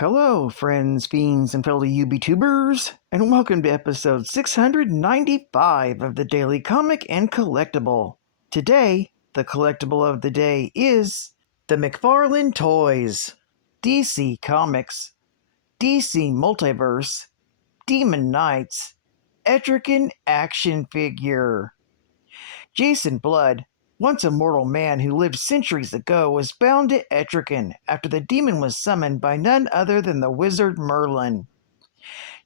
Hello, friends, fiends, and fellow UBTubers, and welcome to episode 695 of the Daily Comic and Collectible. Today, the collectible of the day is the Mcfarlane Toys, DC Comics, DC Multiverse, Demon Knights, Etrigan action figure. Jason Blood, once a mortal man who lived centuries ago, was bound to Etrigan after the demon was summoned by none other than the wizard Merlin.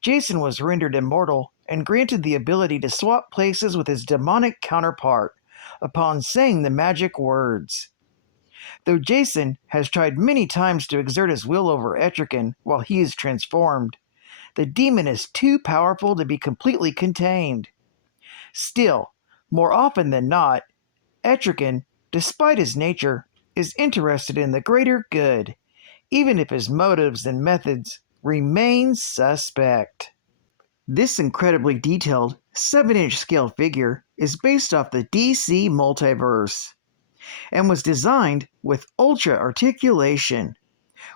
Jason was rendered immortal and granted the ability to swap places with his demonic counterpart upon saying the magic words. Though Jason has tried many times to exert his will over Etrigan while he is transformed, the demon is too powerful to be completely contained. Still, more often than not, Etrigan, despite his nature, is interested in the greater good, even if his motives and methods remain suspect. This incredibly detailed 7-inch scale figure is based off the DC Multiverse and was designed with ultra articulation,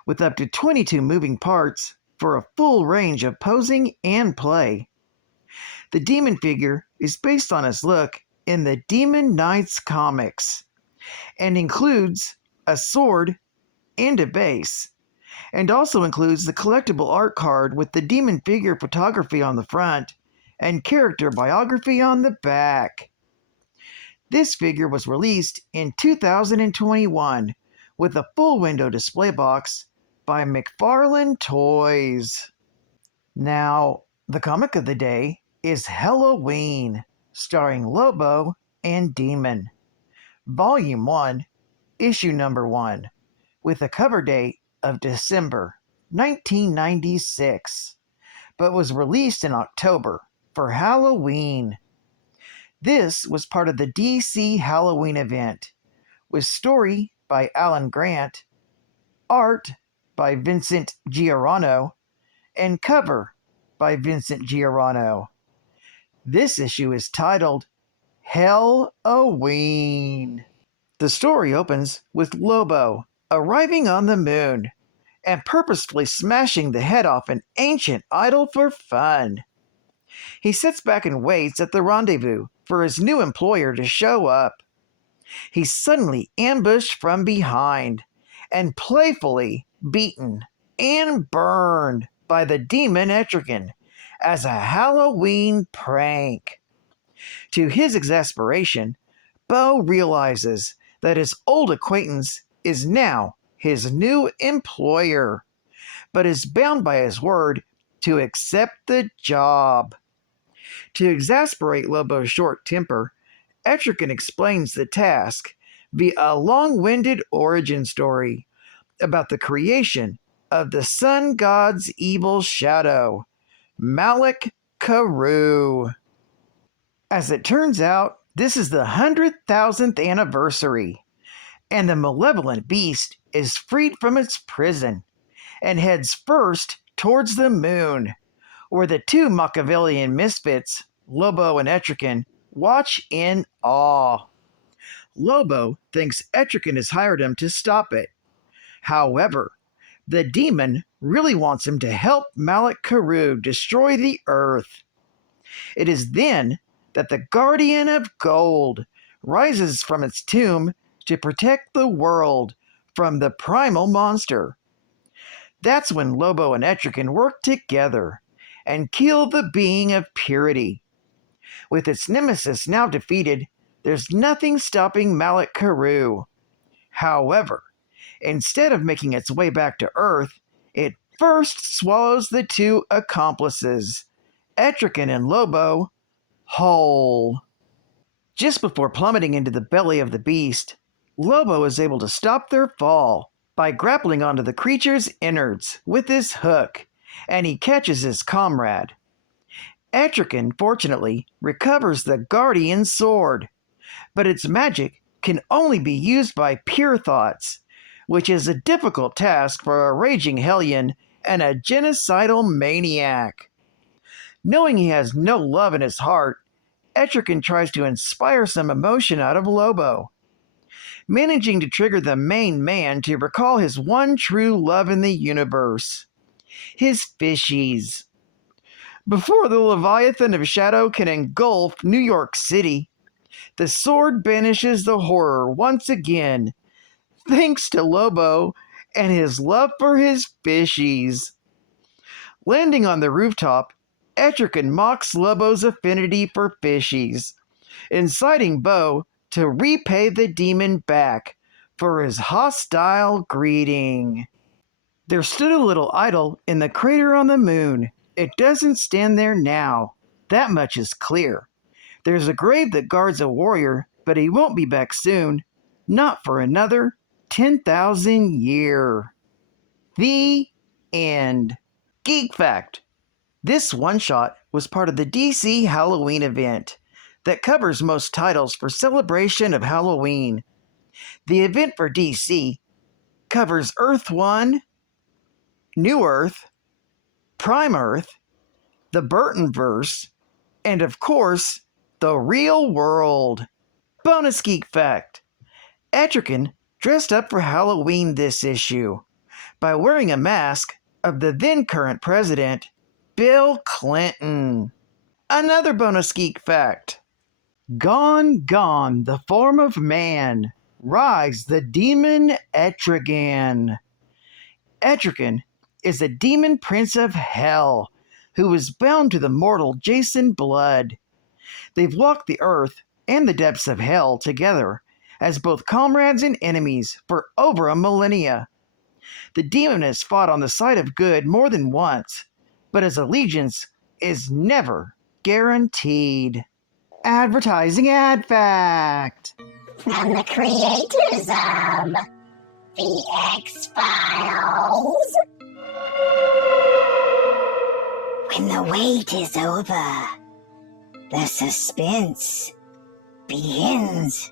with up to 22 moving parts for a full range of posing and play. The demon figure is based on his look in the Demon Knights comics, and includes a sword and a base, and also includes the collectible art card with the demon figure photography on the front and character biography on the back. This figure was released in 2021 with a full window display box by Mcfarlane Toys. Now, the comic of the day is Helloween, starring Lobo and Demon. Volume 1, Issue Number 1, with a cover date of December 1996, but was released in October for Halloween. This was part of the DC Halloween event, with story by Alan Grant, art by Vincent Giorano, and cover by Vincent Giorano. This issue is titled Helloween. The story opens with Lobo arriving on the moon and purposefully smashing the head off an ancient idol for fun. He sits back and waits at the rendezvous for his new employer to show up. He's suddenly ambushed from behind and playfully beaten and burned by the demon Etrigan as a Halloween prank. To his exasperation, Bo realizes that his old acquaintance is now his new employer, but is bound by his word to accept the job. To exasperate Lobo's short temper, Etrigan explains the task via a long-winded origin story about the creation of the sun god's evil shadow, THRU. As it turns out, this is the 100,000th anniversary, and the malevolent beast is freed from its prison and heads first towards the moon, where the two Machiavellian misfits, Lobo and Etrigan, watch in awe. Lobo thinks Etrigan has hired him to stop it. However, the demon really wants him to help THRU destroy the Earth. It is then that the Guardian of Gold rises from its tomb to protect the world from the primal monster. That's when Lobo and Etrigan work together and kill the being of purity. With its nemesis now defeated, there's nothing stopping THRU. However, instead of making its way back to Earth, it first swallows the two accomplices, Etrigan and Lobo, whole. Just before plummeting into the belly of the beast, Lobo is able to stop their fall by grappling onto the creature's innards with his hook, and he catches his comrade. Etrigan, fortunately, recovers the Guardian Sword, but its magic can only be used by pure thoughts, which is a difficult task for a raging hellion and a genocidal maniac. Knowing he has no love in his heart, Etrigan tries to inspire some emotion out of Lobo, managing to trigger the main man to recall his one true love in the universe. his fishies. Before the Leviathan of Shadow can engulf New York City, the sword banishes the horror once again, thanks to Lobo and his love for his fishies. Landing on the rooftop, Etrigan mocks Lobo's affinity for fishies, inciting Bo to repay the demon back for his hostile greeting. There stood a little idol in the crater on the moon. It doesn't stand there now. That much is clear. There's a grave that guards a warrior, but he won't be back soon. Not for another 10,000 year. The end. Geek fact. This one-shot was part of the DC Helloween event that covers most titles for celebration of Halloween. The event for DC covers Earth 1, New Earth, Prime Earth, the Burtonverse, and of course, the real world. Bonus geek fact. Etrigan dressed up for Halloween this issue by wearing a mask of the then current president, Bill Clinton. Another bonus geek fact. Gone, gone, the form of man. Rise the demon Etrigan. Etrigan is a demon prince of hell who is bound to the mortal Jason Blood. They've walked the earth and the depths of hell together as both comrades and enemies for over a millennia. The demon has fought on the side of good more than once, but his allegiance is never guaranteed. Advertising ad fact. From the creators of The X-Files. When the wait is over, the suspense begins.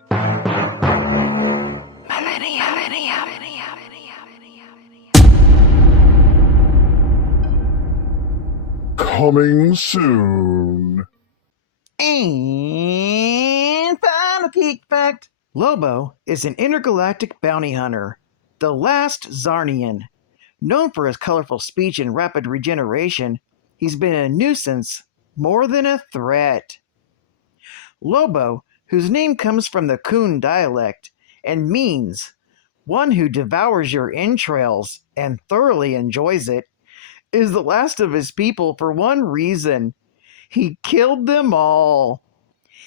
Coming soon. And final geek fact. Lobo is an intergalactic bounty hunter, the last Zarnian. Known for his colorful speech and rapid regeneration, he's been a nuisance more than a threat. Lobo, whose name comes from the Coon dialect and means one who devours your entrails and thoroughly enjoys it, is the last of his people for one reason. He killed them all.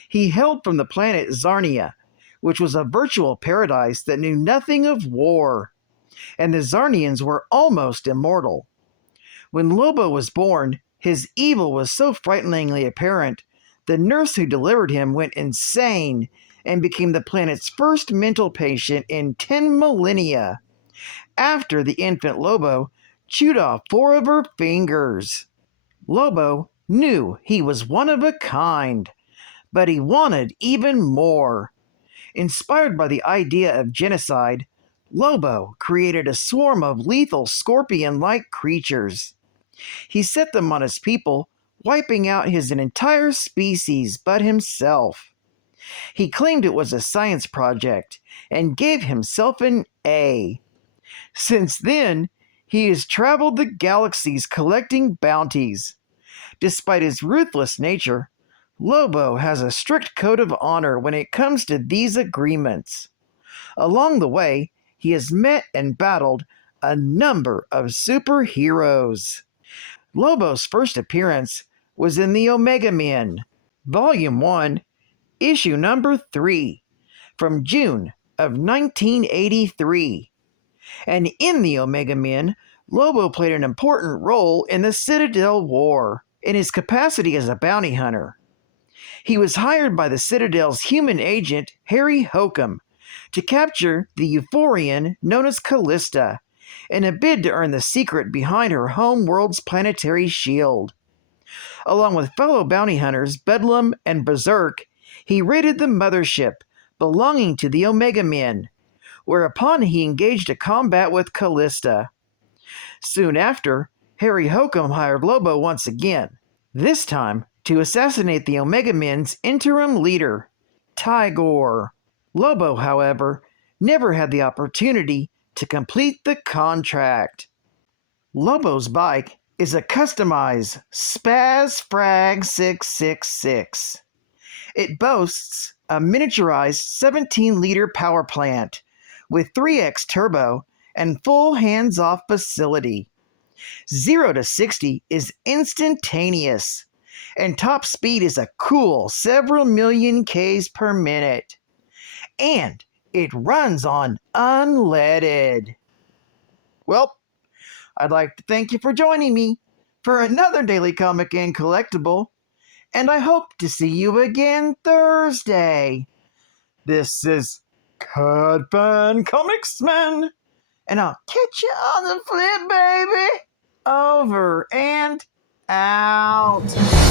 He hailed from the planet Zarnia, which was a virtual paradise that knew nothing of war, and the Zarnians were almost immortal. When Lobo was born, his evil was so frighteningly apparent, the nurse who delivered him went insane and became the planet's first mental patient in 10 millennia, after the infant Lobo chewed off 4 of her fingers. Lobo knew he was one of a kind, but he wanted even more. Inspired by the idea of genocide, Lobo created a swarm of lethal scorpion-like creatures. He set them on his people, wiping out his entire species but himself. He claimed it was a science project and gave himself an A. Since then, he has traveled the galaxies collecting bounties. Despite his ruthless nature, Lobo has a strict code of honor when it comes to these agreements. Along the way, he has met and battled a number of superheroes. Lobo's first appearance was in the Omega Men, Volume 1, Issue number 3, from June of 1983. And in the Omega Men, Lobo played an important role in the Citadel War in his capacity as a bounty hunter. He was hired by the Citadel's human agent, Harry Hokum, to capture the Euphorian known as Callista, in a bid to earn the secret behind her home world's planetary shield. Along with fellow bounty hunters Bedlam and Berserk, he raided the mothership belonging to the Omega Men, whereupon he engaged a combat with Callista. Soon after, Harry Hokum hired Lobo once again, this time to assassinate the Omega Men's interim leader, Tigor. Lobo, however, never had the opportunity to complete the contract. Lobo's bike is a customized Spaz Frag 666. It boasts a miniaturized 17-liter power plant with 3x turbo and full hands-off facility. 0 to 60 is instantaneous, and top speed is a cool several million Ks per minute. And it runs on unleaded. Well, I'd like to thank you for joining me for another Daily Comic and Collectible, and I hope to see you again Thursday. This is Cudfan Comicsman, and I'll catch you on the flip, baby. Over and out.